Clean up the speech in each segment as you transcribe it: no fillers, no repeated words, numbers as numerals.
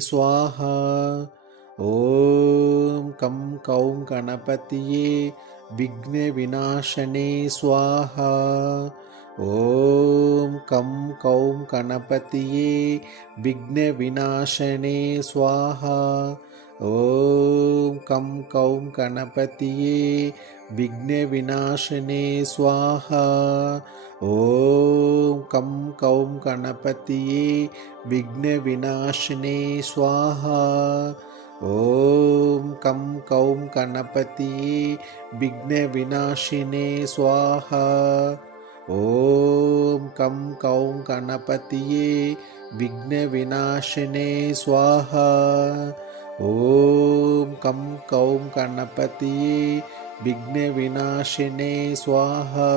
स्वाहा। ॐ कं कौं गणपतये विघ्नविनाशने स्वाहा। ॐ कं कौं गणपतये विघ्नविनाशने स्वाहा। ॐ कं कौं गणपतये विघ्नविनाशने स्वाहा। ॐ कं कौं गणपतये विघ्नविनाशने स्वाहा। ॐ कं कौं गणपतये विघ्नविनाशिने स्वाहा। ॐ कं कौं गणपतये विघ्नविनाशिने स्वाहा। ॐ कं कौं गणपतये विघ्नविनाशिने स्वाहा।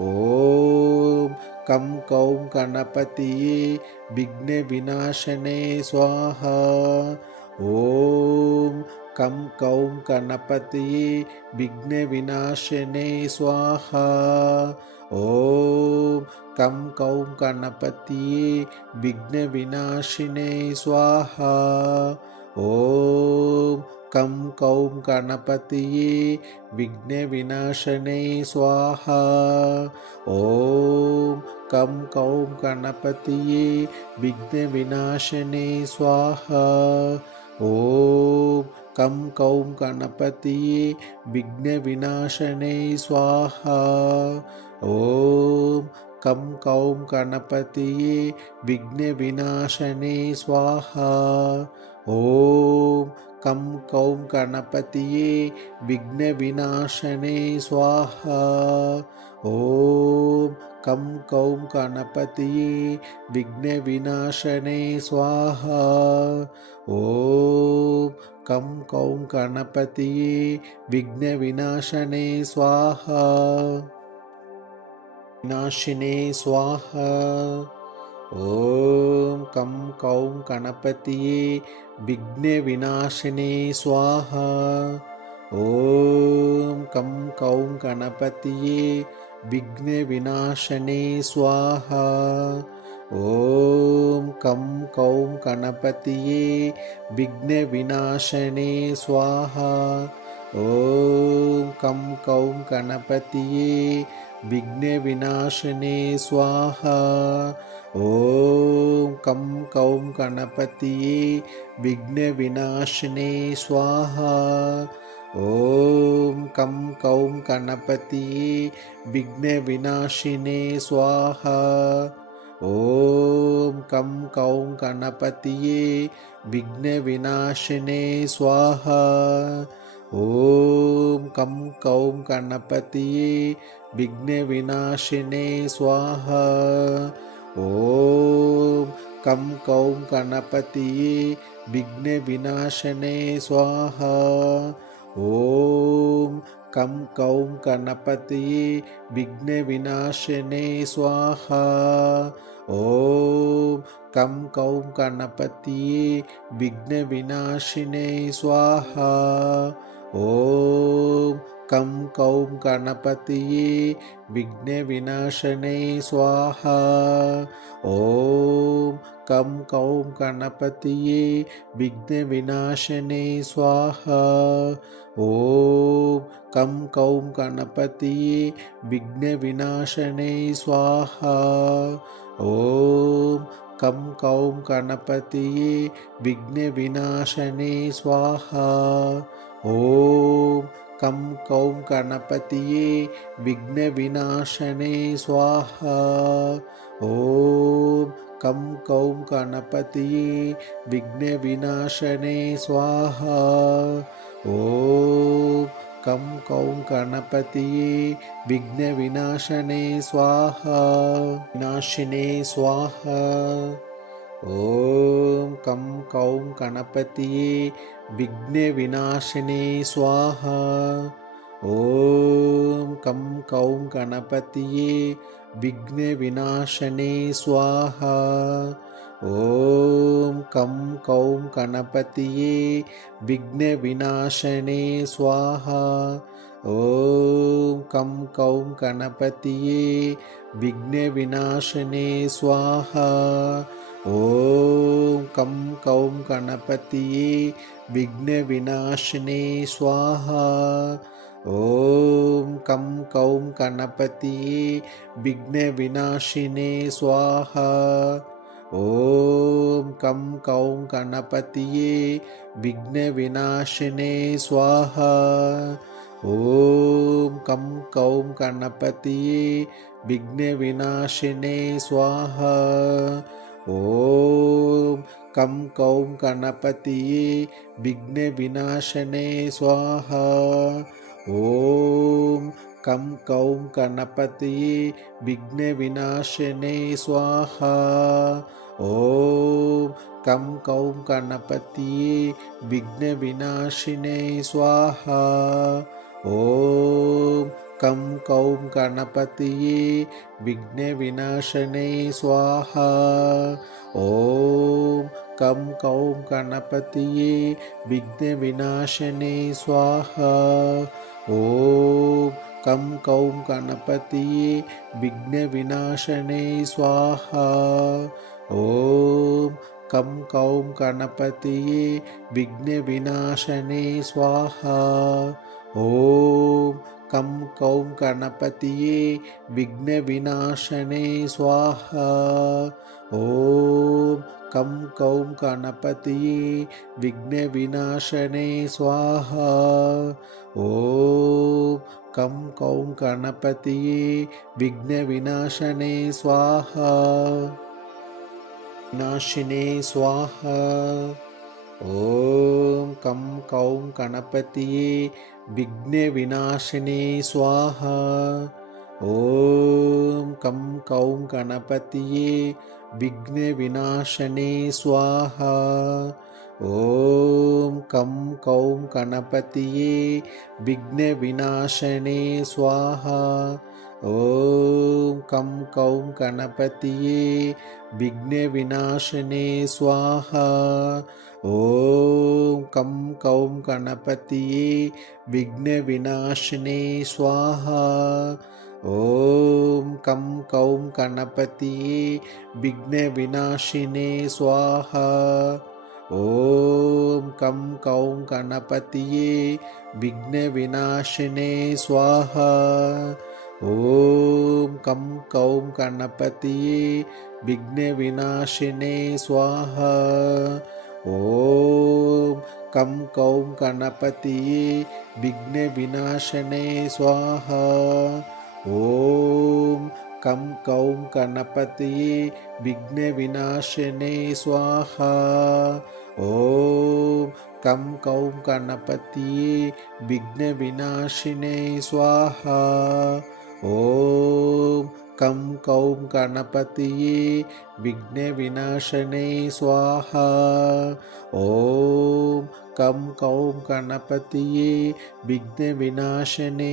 ॐ कं कौं गणपतये विघ्नविनाशने स्वाहा। ॐ कं कौं गणपतये विघ्नविनाशने स्वाहा। ॐ कं कौं गणपतये विघ्नविनाशिने स्वाहा। ॐ कं कौं गणपतये विघ्नविनाशने स्वाहा। ॐ कं कौं गणपतये विघ्नविनाशने स्वाहा। ॐ कं कौं गणपतये विघ्नविनाशने स्वाहा। ॐ कं कौं गणपतये विघ्नविनाशने स्वाहा। ॐ कं कौं गणपतये विघ्नविनाशने स्वाहा। ॐ कं कौं गणपतये विघ्नविनाशने स्वाहा। ॐ कं कौं गणपतये विघ्नविनाशने स्वाहा। विनाशिने स्वाहा। ॐ कं कौं गणपतये विघ्नविनाशिने स्वाहा। ॐ कं कौं गणपतये विघ्नविनाशने स्वाहा। ॐ कं कौं गणपतये विघ्नविनाशने स्वाहा। ॐ कं कौं गणपतये विघ्नविनाशने स्वाहा। ॐ कं कौं गणपतये विघ्नविनाशने स्वाहा। ॐ कं कौं गणपतये विघ्नविनाशिने स्वाहा। ॐ कं कौं गणपतये विघ्नविनाशिने स्वाहा। ॐ कं कौं गणपतये विघ्नविनाशिने स्वाहा। ॐ कं कौं गणपतये विघ्नविनाशने स्वाहा। ॐ कं कौं गणपतये विघ्नविनाशने स्वाहा। ॐ कं कौं गणपतये विघ्नविनाशिने स्वाहा। ॐ कं कौं गणपतये विघ्नविनाशने स्वाहा। ॐ कं कौं गणपतये विघ्नविनाशने स्वाहा। ॐ कं कौं गणपतये विघ्नविनाशने स्वाहा। ॐ कं कौं गणपतये विघ्नविनाशने स्वाहा। ॐ कं कौं गणपतये विघ्नविनाशने स्वाहा। ॐ कं कौं गणपतये विघ्नविनाशने स्वाहा। ॐ कं कौं गणपतये विघ्नविनाशने स्वाहा। विनाशिने स्वाहा। ॐ कं कौं गणपतये विघ्नविनाशिने स्वाहा। ॐ कं कौं गणपतये विघ्नविनाशने स्वाहा। ॐ कं कौं गणपतये विघ्नविनाशने स्वाहा। ॐ कं कौं गणपतये विघ्नविनाशने स्वाहा। ॐ कं कौं गणपतिये विघ्नविनाशिने स्वाहा। ॐ कं कौं गणपतिये विघ्नविनाशिने स्वाहा। ॐ कं कौं गणपतिये विघ्नविनाशिने स्वाहा। ॐ कं कौं गणपतिये विघ्नविनाशिने स्वाहा। ॐ कं कौं गणपतिये विघ्नविनाशने स्वाहा। ॐ कं कौं गणपतिये विघ्नविनाशने स्वाहा। ॐ कं कौं गणपतिये विघ्नविनाशिने स्वाहा। ॐ कं कौं गणपतिये विघ्नविनाशने स्वाहा। ॐ कं कौं गणपतिये विघ्नविनाशने स्वाहा। ॐ कं कौं गणपतिये विघ्नविनाशने स्वाहा। ॐ कं कौं गणपतिये विघ्नविनाशने स्वाहा। ॐ कं कौं गणपतिये विघ्नविनाशने स्वाहा। ॐ कं कौं गणपतिये विघ्नविनाशने स्वाहा। ॐ कं कौं गणपतिये विघ्नविनाशने स्वाहा। विनाशिने स्वाहा। ॐ कं कौं गणपतिये विघ्नविनाशिने स्वाहा। ॐ कं कौं गणपतिये विघ्नविनाशने स्वाहा। ॐ कं कौं गणपतिये विघ्नविनाशने स्वाहा। ॐ कं कौं गणपतिये विघ्नविनाशने स्वाहा। ॐ कं कौं गणपतिये विघ्नविनाशने स्वाहा। ॐ कं कौं गणपतिये विघ्नविनाशिने स्वाहा। ॐ कं कौं गणपतिये विघ्नविनाशिने स्वाहा। ॐ कं कौं गणपतिये विघ्नविनाशिने स्वाहा। ॐ कं कौं गणपतिये विघ्नविनाशने स्वाहा। ॐ कं कौं गणपतिये विघ्नविनाशने स्वाहा। ॐ कं कौं गणपतिये विघ्नविनाशिने स्वाहा। ॐ कं कौं गणपतिये विघ्नविनाशने स्वाहा। ॐ कं कौं गणपतिये विघ्नविनाशने